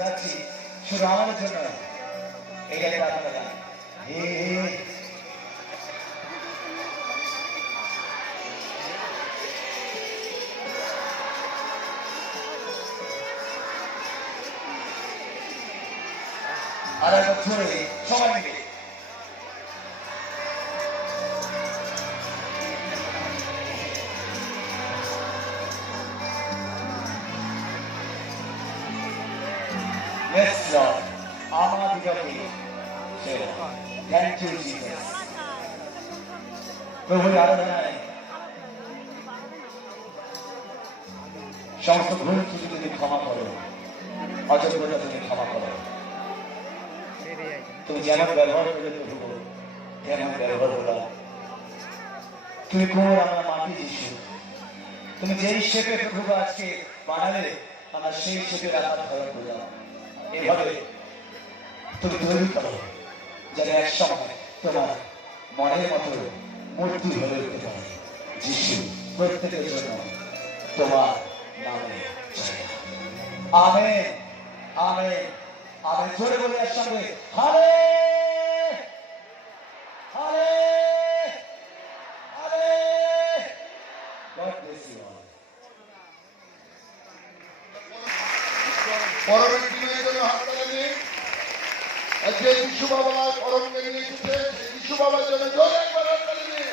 যাচ্ছি শুধু আমাদের জন্য এই গানে আপনারা আর একবার ধরে সবাই মিলে Yes, Lord. Thank you, Jesus. প্রভুর আরাধনায় সমস্ত ভুল ত্রুটি তুমি ক্ষমা করো, অযোগ্যতা তুমি ক্ষমা করো। তুমি যেমন ব্যবহার করে প্রভু তেমন ব্যবহার করো। তুমি কোমর আমরা মাটি যিশু, তুমি যেই শেপে প্রভু আজকে বানালে আমরা সেই শেপে রাখার ধারণ করলাম। এভাবে তুমি তৈরি করো যেন এক সময় তোমার মনের মতো মূর্তি হয়ে উঠতে পারে। যিশু প্রত্যেকের জন্য তোমার নামে আমেন আমেন আমেন। জোরে বলে একসঙ্গে হালে হালে হালে। God bless you all. পরবর্তী দিনের জন্য হাততালি দিন। আজকে যিশু বাবা পরমকে নিয়ে এসেছে, যিশু বাবার জন্য জোরে একবার হাততালি দিন।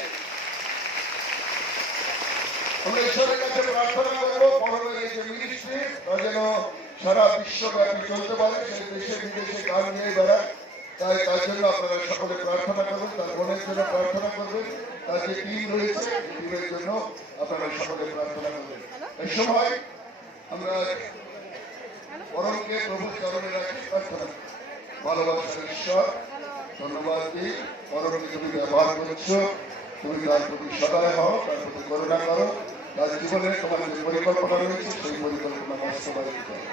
আমরা ঈশ্বরের কাছে প্রার্থনা করবো পরমের এই যে মিনিস্ট্রি তা যেন সারা বিশ্বব্যাপী চলতে পারে, সেই দেশে বিদেশে গান নিয়ে বেড়ায়। তাই তার জন্য আপনারা সকলে প্রার্থনা করবেন, তার বোনের জন্য প্রার্থনা করবেন, তার যে টিম রয়েছে টিমের জন্য আপনারা সকলে প্রার্থনা করবেন। এই সময় আমরা পরমকে প্রভুর চরণে রাখি প্রার্থনা। ভালোবাসার ঈশ্বর, ধন্যবাদ দিই পরমকে তুমি ব্যবহার করছো, তুমি তার প্রতি সদয় হও, তার প্রতি করুণা করো, তার জীবনে তোমার যে পরিকল্পনা রয়েছে সেই পরিকল্পনা বাস্তবায়িত করো,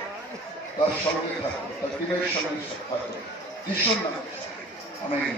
তার সঙ্গে থাকো, তার টিমের সঙ্গে থাকো, যিশুর নামে আমেন।